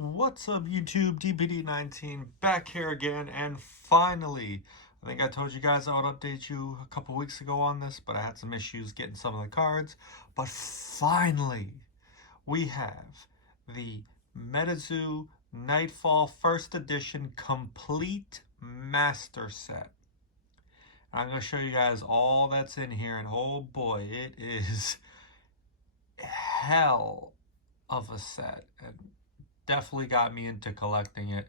What's up, YouTube? DPD19 back here again, and finally, I think I told you guys I would update you a couple weeks ago on this, but I had some issues getting some of the cards. But finally, we have the MetaZoo Nightfall First Edition Complete Master Set. I'm going to show you guys all that's in here, and oh boy, it is hell of a set. And definitely got me into collecting it.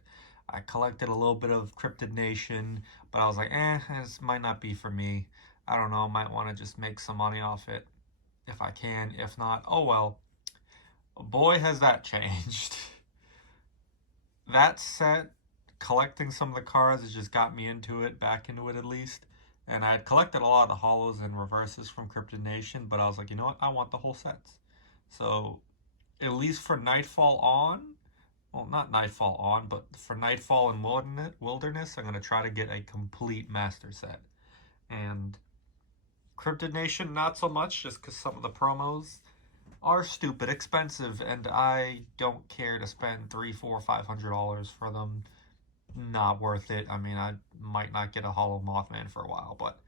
I collected a little bit of Cryptid Nation, but I was like, this might not be for me. I don't know, might want to just make some money off it if I can. If not, oh well. Boy, has that changed. That set, collecting some of the cards, has just got me into it, back into it at least. And I had collected a lot of the holos and reverses from Cryptid Nation, but I was like, you know what, I want the whole sets. So, at least for Nightfall on, well, not Nightfall on, but for Nightfall and Wilderness, I'm going to try to get a complete master set. And Cryptid Nation, not so much, just because some of the promos are stupid expensive, and I don't care to spend $300, $400, $500 for them. Not worth it. I mean, I might not get a Holo Mothman for a while, but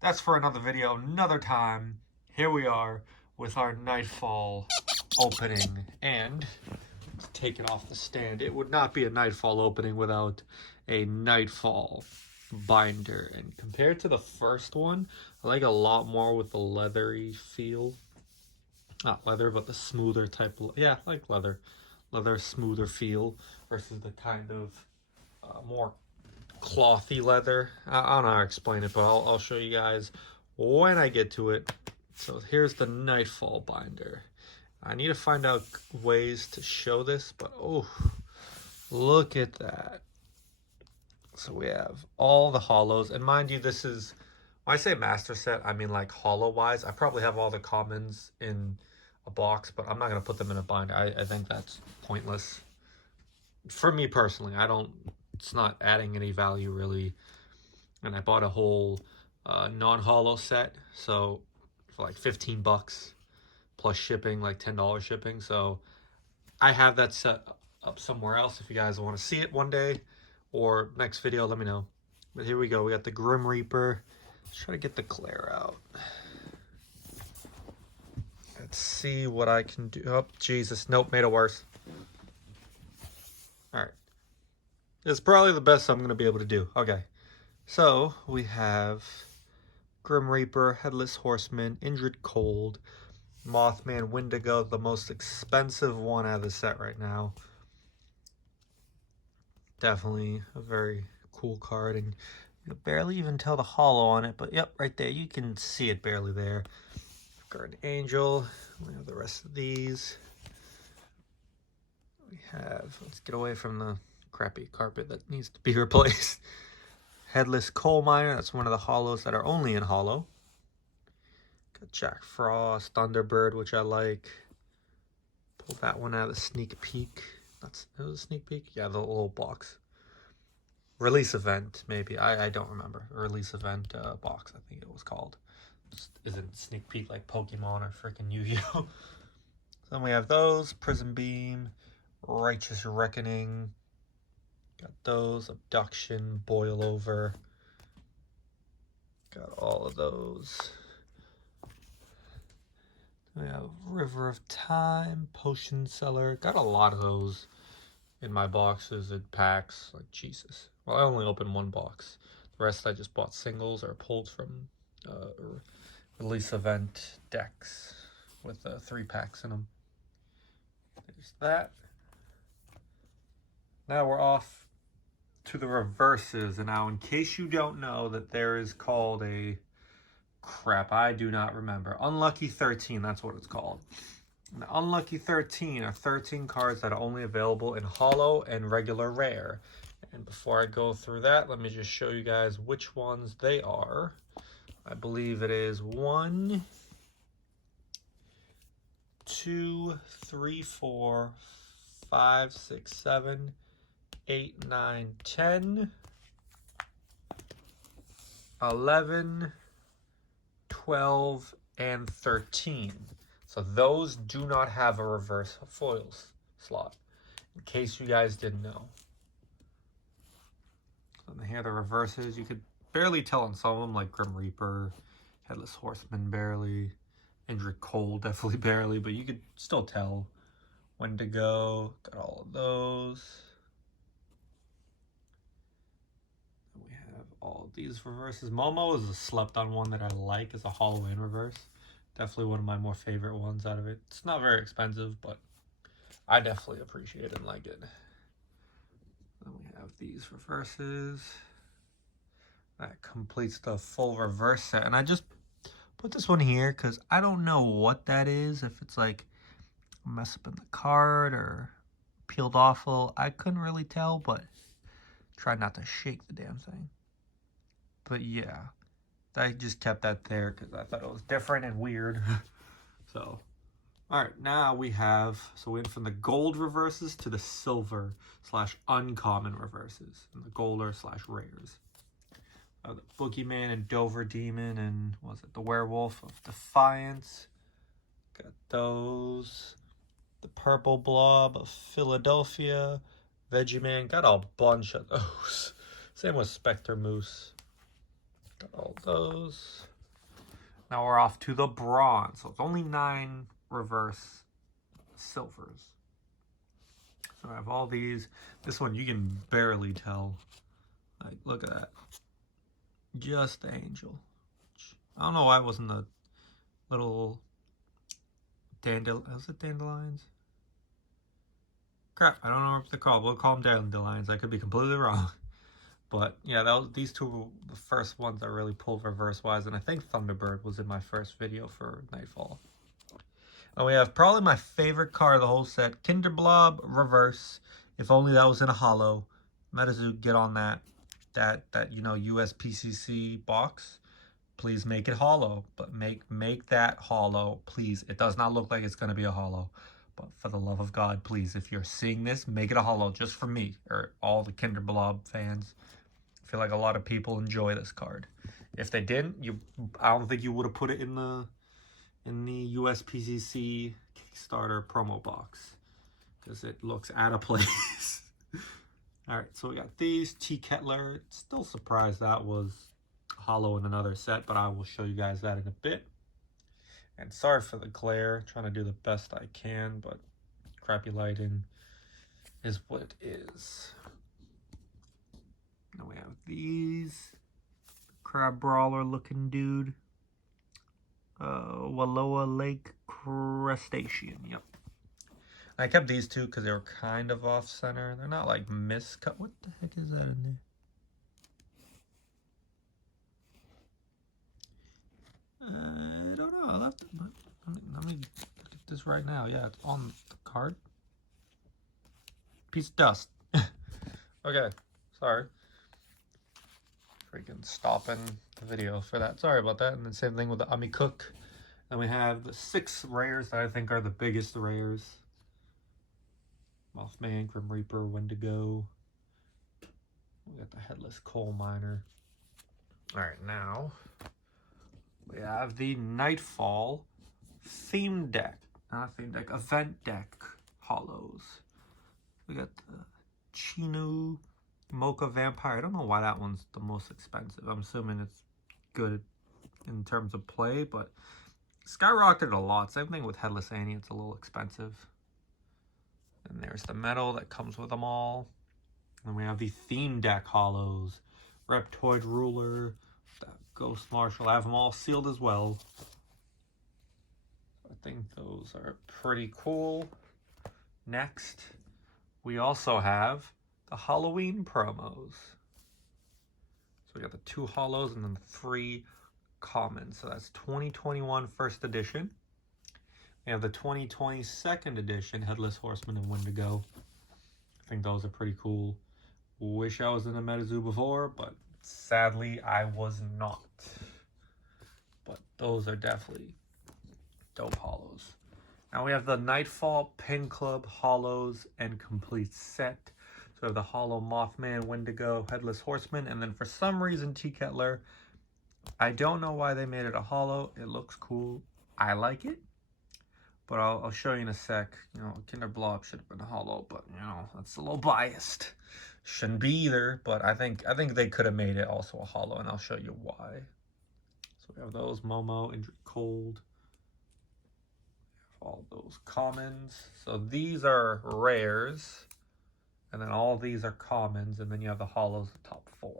that's for another video, another time. Here we are with our Nightfall opening, and take it off the stand. It would not be a Nightfall opening without a Nightfall binder. And compared to the first one, I like a lot more with the leathery feel. Not leather, but the smoother type of, yeah, like leather. Leather, smoother feel versus the kind of more clothy leather. I don't know how to explain it, but I'll show you guys when I get to it. So here's the Nightfall binder. I need to find out ways to show this, but oh, look at that. So we have all the holos, and mind you, this is, when I say master set, I mean like holo-wise. I probably have all the commons in a box, but I'm not going to put them in a binder. I think that's pointless. For me personally, it's not adding any value really. And I bought a whole non-holo set, so for like 15 bucks. Plus shipping, like $10 shipping. So I have that set up somewhere else if you guys want to see it one day or next video, let me know. But here we go. We got the Grim Reaper. Let's try to get the glare out. Let's see what I can do. Oh, Jesus. Nope, made it worse. All right. It's probably the best I'm going to be able to do. Okay. So we have Grim Reaper, Headless Horseman, Injured Cold, Mothman, Wendigo, the most expensive one out of the set right now. Definitely a very cool card, and you can barely even tell the holo on it, but yep, right there, you can see it barely there. Guardian Angel, we have the rest of these. We have, let's get away from the crappy carpet that needs to be replaced. Headless Coal Miner, that's one of the holos that are only in holo. Jack Frost, Thunderbird, which I like. Pull that one out of the sneak peek. It was a sneak peek? Yeah, the little box. Release event, maybe. I don't remember. Release event box, I think it was called. Just isn't sneak peek like Pokemon or freaking Yu-Gi-Oh! Then we have those. Prism Beam, Righteous Reckoning. Got those. Abduction, Boil Over. Got all of those. We have River of Time, Potion Seller. Got a lot of those in my boxes and packs. Like, Jesus. Well, I only opened one box. The rest I just bought singles or pulled from release event decks with 3 packs in them. There's that. Now we're off to the reverses. And now, in case you don't know, that there is called a... Crap, I do not remember. Unlucky 13, that's what it's called. And Unlucky 13 are 13 cards that are only available in holo and regular rare. And before I go through that, let me just show you guys which ones they are. I believe it is 1, 2, 3, 4, 5, 6, 7, 8, 9, 10, 11, 12, and 13. So those do not have a reverse foils slot. in case you guys didn't know. So here are the reverses. You could barely tell on some of them, like Grim Reaper, Headless Horseman barely, Indrid Cold definitely barely, but you could still tell. Wendigo, got all of those. And we have all of these reverses. Momo is a slept on one that I like, is a Holo in reverse. Definitely one of my more favorite ones out of it. It's not very expensive, but I definitely appreciate it and like it. Then we have these reverses. That completes the full reverse set. And I just put this one here because I don't know what that is. If it's like a mess up in the card or peeled off a little. I couldn't really tell, but try not to shake the damn thing. But yeah, I just kept that there because I thought it was different and weird. So, all right, now we have, so we went from the gold reverses to the silver / uncommon reverses, and the golder / rares. The Boogeyman and Dover Demon and, what was it, the Werewolf of Defiance. Got those. The Purple Blob of Philadelphia. Veggieman, got a bunch of those. Same with Spectre Moose. Got all those. Now we're off to the bronze. So it's only 9 reverse silvers. So I have all these. This one you can barely tell. Like, look at that. Just the angel. I don't know why it wasn't the little was it dandelions? Crap, I don't know what they're called. We'll call them dandelions. I could be completely wrong. But yeah, these two were the first ones that really pulled reverse-wise, and I think Thunderbird was in my first video for Nightfall. And we have probably my favorite card of the whole set, Kinderblob reverse. If only that was in a holo. MetaZoo, get on that you know, USPCC box. Please make it holo, but make that holo, please. It does not look like it's gonna be a holo, but for the love of God, please, if you're seeing this, make it a holo just for me or all the Kinderblob fans. I feel like a lot of people enjoy this card. If they didn't, I don't think you would have put it in the USPCC Kickstarter promo box because it looks out of place. All right, so we got these. T. Kettler. Still surprised that was holo in another set, but I will show you guys that in a bit. And sorry for the glare. Trying to do the best I can, but crappy lighting is what it is. Now we have these. Crab Brawler looking dude. Wallowa Lake Crustacean. Yep. I kept these two because they were kind of off center. They're not like miscut. What the heck is that in there? I don't know. Let me look at this right now. Yeah, it's on the card. Piece of dust. Okay, sorry. Freaking stopping the video for that. Sorry about that. And the same thing with the Ami Cook. Then we have the 6 rares that I think are the biggest rares. Mothman, Grim Reaper, Wendigo. We got the Headless Coal Miner. Alright, now we have the Nightfall theme deck. Not theme deck, event deck holos. We got the Chinu Mocha Vampire. I don't know why that one's the most expensive. I'm assuming it's good in terms of play, but skyrocketed a lot. Same thing with Headless Annie. It's a little expensive. And there's the metal that comes with them all. And we have the theme deck holos. Reptoid Ruler, Ghost Marshal. I have them all sealed as well. I think those are pretty cool. Next, we also have the Halloween promos. So we got the 2 holos and then 3 commons. So that's 2021 first edition. We have the 2020 second edition, Headless Horseman and Wendigo. I think those are pretty cool. Wish I was in a MetaZoo before, but sadly I was not. But those are definitely dope holos. Now we have the Nightfall Pin Club holos and complete set. So we have the Holo Mothman, Wendigo, Headless Horseman, and then for some reason T. Kettler. I don't know why they made it a holo. It looks cool. I like it. But I'll show you in a sec. You know, Kinder Blob should have been Holo, but you know, that's a little biased. Shouldn't be either, but I think they could have made it also a Holo, and I'll show you why. So we have those Momo, Injured Cold. All those commons. So these are rares, and then all these are commons, and then you have the Holos, the top 4.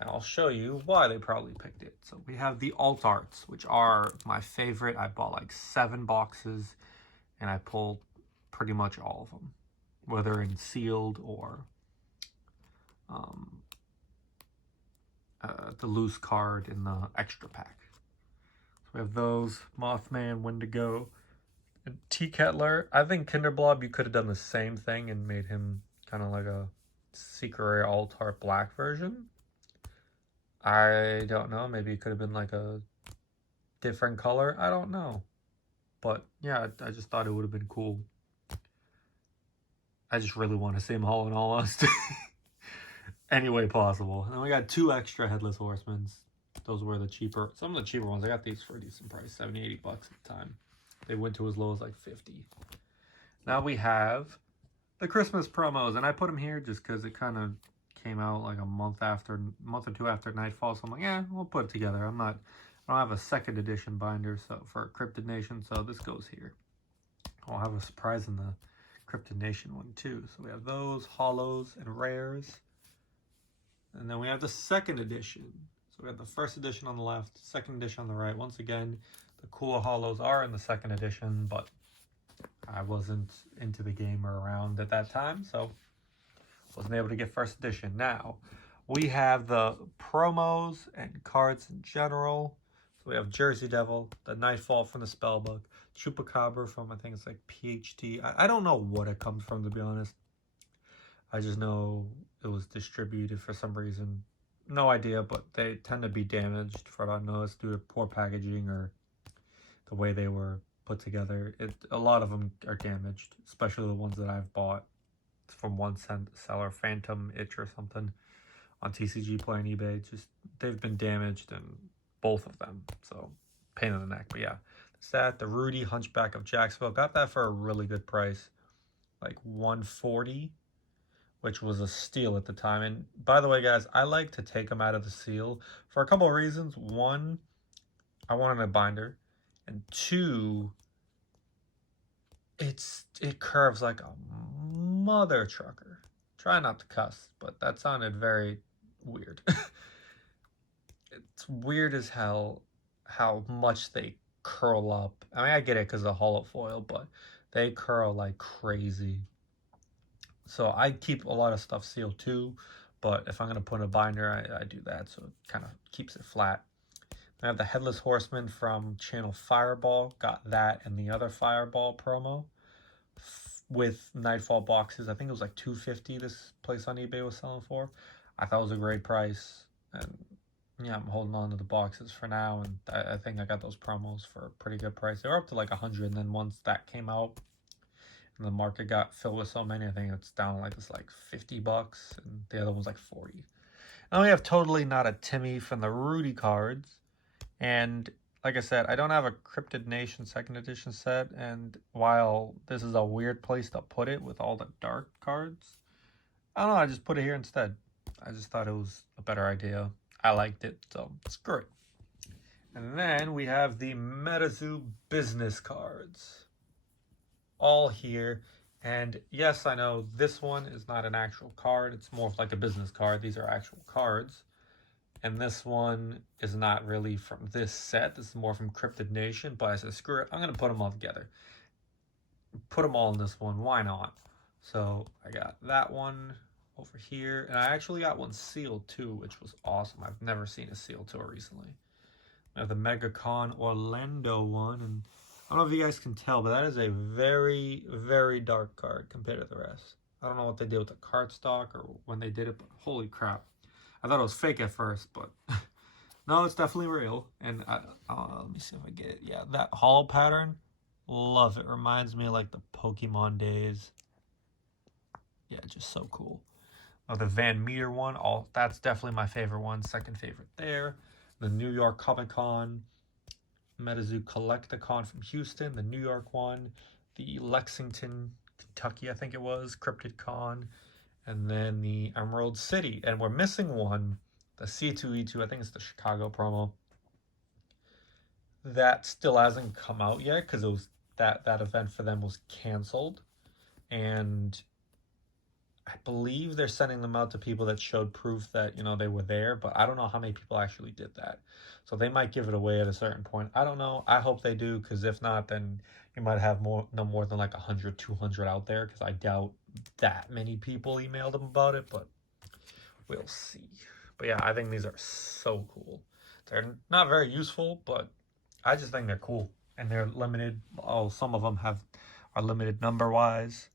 Now I'll show you why they probably picked it. So we have the alt arts, which are my favorite. I bought like 7 boxes, and I pulled pretty much all of them, whether in sealed or the loose card in the extra pack. So we have those, Mothman, Wendigo, and T-Kettler. I think Kinderblob, you could have done the same thing and made him kind of like a secret rare alt art black version. I don't know. Maybe it could have been like a different color. I don't know. But yeah, I just thought it would have been cool. I just really want to see him Holo in all honesty. Any way possible. And then we got 2 extra Headless Horsemen. Those were the cheaper. Some of the cheaper ones. I got these for a decent price. 70, 80 bucks at the time. They went to as low as like 50. Now we have the Christmas promos. And I put them here just because it kind of came out like a month or 2 after Nightfall, so I'm like, yeah, we'll put it together. I don't have a 2nd edition binder for Cryptid Nation, so this goes here. I'll have a surprise in the Cryptid Nation one too. So we have those Holos and rares, and then we have the 2nd edition. So we have the 1st edition on the left, 2nd edition on the right. Once again, the cool Holos are in the 2nd edition, but I wasn't into the game or around at that time, so wasn't able to get 1st edition. Now, we have the promos and cards in general. So we have Jersey Devil, the Nightfall from the Spellbook, Chupacabra from, I think it's like PhD. I don't know what it comes from, to be honest. I just know it was distributed for some reason. No idea, but they tend to be damaged, for what I know. It's due to poor packaging or the way they were put together. A lot of them are damaged, especially the ones that I've bought from one seller, Phantom Itch or something, on TCG Play and eBay. Just, they've been damaged, and both of them, so pain in the neck. But yeah, it's that. The Rudy Hunchback of Jacksonville, got that for a really good price, like $140, which was a steal at the time. And by the way, guys, I like to take them out of the seal for a couple of reasons. One, I wanted a binder, and 2, it curves like a mother trucker. Try not to cuss, but that sounded very weird. It's weird as hell how much they curl up. I mean, I get it because of holo foil, but they curl like crazy. So I keep a lot of stuff sealed too, but if I'm going to put in a binder, I do that, so it kind of keeps it flat. I have the Headless Horseman from Channel Fireball. Got that and the other Fireball promo with Nightfall boxes. I think it was like $250 this place on eBay was selling for. I thought it was a great price, and yeah, I'm holding on to the boxes for now, and I think I got those promos for a pretty good price. They were up to like 100, and then once that came out and the market got filled with so many, I think it's down like it's like 50 bucks, and the other one's like 40. Now we have Totally Not a Timmy from the Rudy cards, and like I said, I don't have a Cryptid Nation 2nd edition set, and while this is a weird place to put it with all the dark cards, I don't know, I just put it here instead. I just thought it was a better idea. I liked it, so screw it. And then we have the MetaZoo business cards. All here. And yes, I know this one is not an actual card. It's more of like a business card. These are actual cards. And this one is not really from this set. This is more from Cryptid Nation. But I said, screw it. I'm going to put them all together. Put them all in this one. Why not? So I got that one over here. And I actually got one sealed too, which was awesome. I've never seen a sealed tour recently. I have the MegaCon Orlando one. And I don't know if you guys can tell, but that is a very, very dark card compared to the rest. I don't know what they did with the cardstock or when they did it, but holy crap. I thought it was fake at first, but no, it's definitely real. And let me see if I get it. Yeah, that holo pattern, love it. Reminds me of like the Pokemon days. Yeah, just so cool. Oh, the Van Meter one, that's definitely my favorite one. 2nd favorite there. The New York Comic Con. MetaZoo Collecticon from Houston, the New York one, the Lexington, Kentucky, I think it was, Cryptid Con, and then the Emerald City. And we're missing one, the C2E2, I think it's the Chicago promo. That still hasn't come out yet because it was that event for them was canceled. And I believe they're sending them out to people that showed proof that, you know, they were there, but I don't know how many people actually did that. So they might give it away at a certain point. I don't know. I hope they do, because if not, then you might have no more than like 100, 200 out there, because I doubt that many people emailed them about it, but we'll see. But yeah, I think these are so cool. They're not very useful, but I just think they're cool. And they're limited. Oh, some of them are limited number-wise.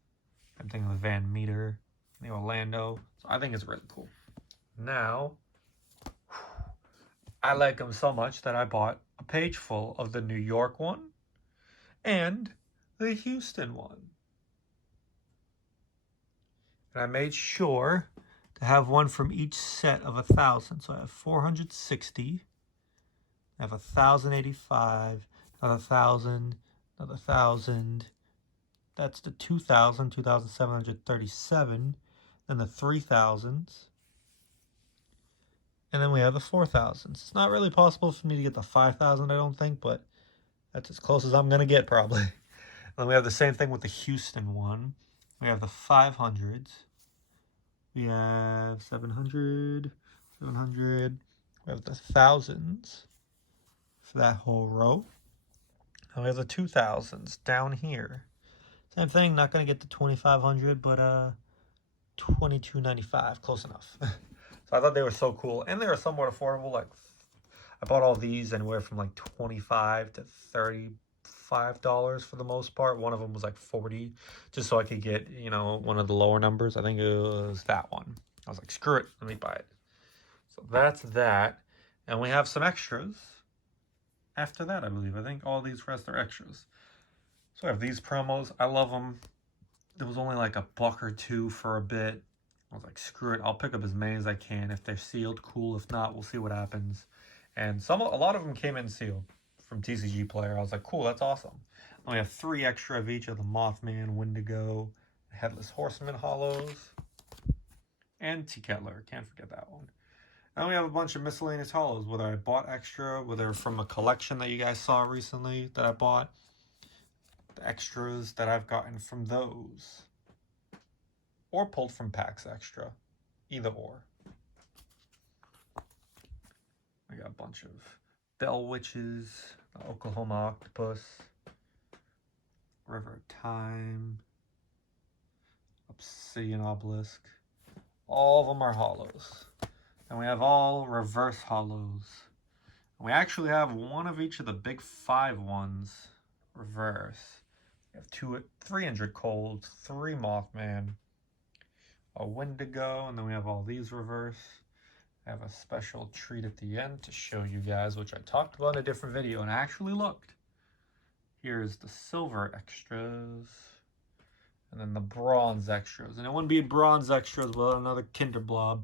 I'm thinking of the Van Meter, the Orlando. So I think it's really cool. Now, I like them so much that I bought a page full of the New York one and the Houston one. And I made sure to have one from each set of 1,000. So I have 460. I have 1,085, another 1,000, another 1,000. That's the 2,000, 2,737. Then the 3,000s. And then we have the 4,000s. It's not really possible for me to get the 5,000, I don't think, but that's as close as I'm going to get, probably. And then we have the same thing with the Houston one. We have the 500s. We have 700, 700. We have the thousands for that whole row. And we have the 2,000s down here. Same thing, not going to get the 2,500, but $22.95, close enough. So I thought they were so cool, and they were somewhat affordable. Like, I bought all these anywhere from like $25 to $35 for the most part. One of them was like $40, just so I could get, you know, one of the lower numbers. I think it was that one. I was like, screw it, let me buy it. So that's that, and we have some extras after that, I believe. I think all these rest are extras. So I have these promos. I love them. There was only like $1 or $2 for a bit. I was like, screw it. I'll pick up as many as I can. If they're sealed, cool. If not, we'll see what happens. And a lot of them came in sealed from TCG Player. I was like, cool, that's awesome. And we have 3 extra of each of the Mothman, Wendigo, Headless Horseman Hollows, and T. Kettler. Can't forget that one. And we have a bunch of Miscellaneous Hollows, whether I bought extra, whether from a collection that you guys saw recently that I bought. The extras that I've gotten from those, or pulled from packs extra, either or. I got a bunch of Bell Witches, the Oklahoma Octopus, River of Time, Obsidian Obelisk. All of them are hollows. And we have all reverse hollows. And we actually have one of each of the big 5 ones reverse. We have 300 Colds, 3 Mothman, a Wendigo, and then we have all these reverse. I have a special treat at the end to show you guys, which I talked about in a different video and I actually looked. Here's the silver extras, and then the bronze extras. And it wouldn't be bronze extras without another Kinder Blob.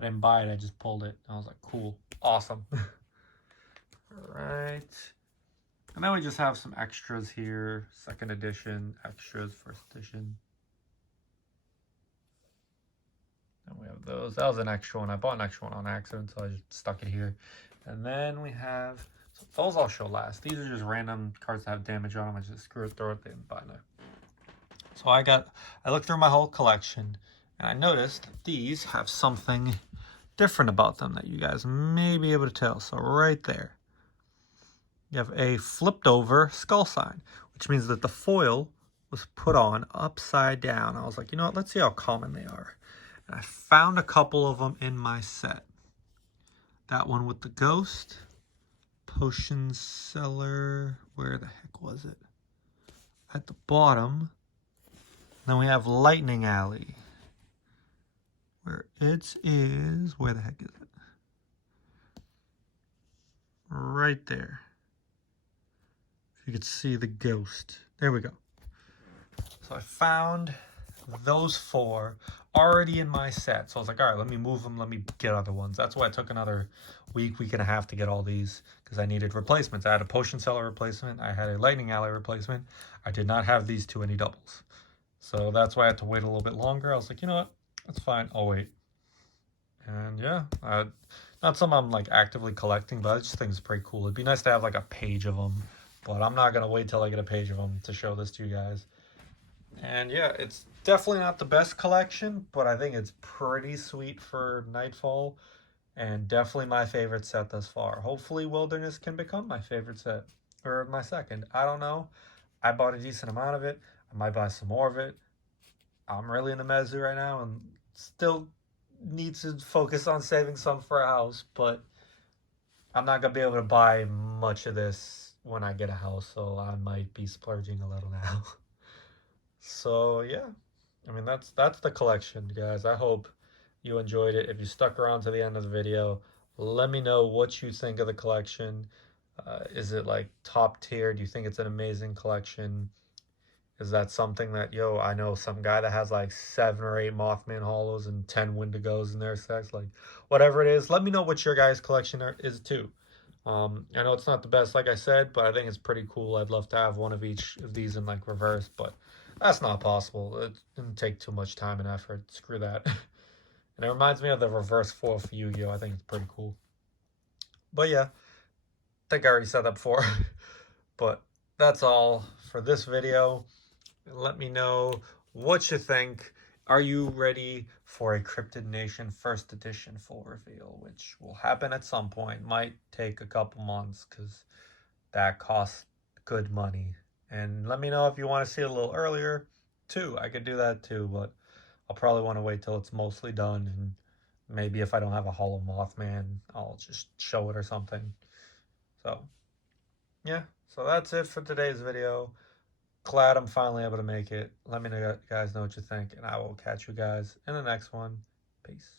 I didn't buy it, I just pulled it. I was like, cool, awesome. Alright. And then we just have some extras here. 2nd edition, extras, 1st edition. And we have those. That was an extra one. I bought an extra one on accident, so I just stuck it here. And then we have, so those I'll show last. These are just random cards that have damage on them. I just screw it, throw it, and buy them. So I looked through my whole collection, and I noticed that these have something different about them that you guys may be able to tell. So right there, you have a flipped over skull sign, which means that the foil was put on upside down. I was like, you know what, let's see how common they are. And I found a couple of them in my set. That one with the ghost, potion seller, where the heck was it? At the bottom. Then we have Lightning Alley, where it is, where the heck is it? Right there. If you could see the ghost. There we go. So I found those 4 already in my set. So I was like, all right, let me move them. Let me get other ones. That's why it took another week and a half to get all these, because I needed replacements. I had a Potion Seller replacement. I had a Lightning Ally replacement. I did not have these two any doubles. So that's why I had to wait a little bit longer. I was like, you know what? That's fine. I'll wait. And yeah, not something I'm like actively collecting, but I just think it's pretty cool. It'd be nice to have like a page of them, but I'm not gonna wait till I get a page of them to show this to you guys. And yeah, it's definitely not the best collection, but I think it's pretty sweet for Nightfall, and definitely my favorite set thus far. Hopefully Wilderness can become my favorite set, or my second. I don't know. I bought a decent amount of it. I might buy some more of it. I'm really in the Metazu right now and still need to focus on saving some for a house, but I'm not gonna be able to buy much of this when I get a house, so I might be splurging a little now. So yeah, I mean that's the collection, guys. I hope you enjoyed it. If you stuck around to the end of the video, let me know what you think of the collection. Is it like top tier? Do you think it's an amazing collection? Is that something that, yo, I know some guy that has like 7 or 8 Mothman Hollows and 10 Wendigos in their sets, like whatever it is, let me know what your guys' collection is too. I know it's not the best, like I said, but I think it's pretty cool. I'd love to have one of each of these in like reverse, but that's not possible. It didn't take too much time and effort. Screw that. And it reminds me of the reverse 4 for Yu-Gi-Oh! I think it's pretty cool. But yeah, I think I already said that before. But that's all for this video. Let me know what you think. Are you ready for a Cryptid Nation first edition full reveal, which will happen at some point? Might take a couple months because that costs good money. And let me know if you want to see it a little earlier too. I could do that too, but I'll probably want to wait till it's mostly done, and maybe if I don't have a Hollow Mothman, I'll just show it or something. So yeah, so that's it for today's video. Glad I'm finally able to make it. Let me know, guys, know what you think, and I will catch you guys in the next one. Peace.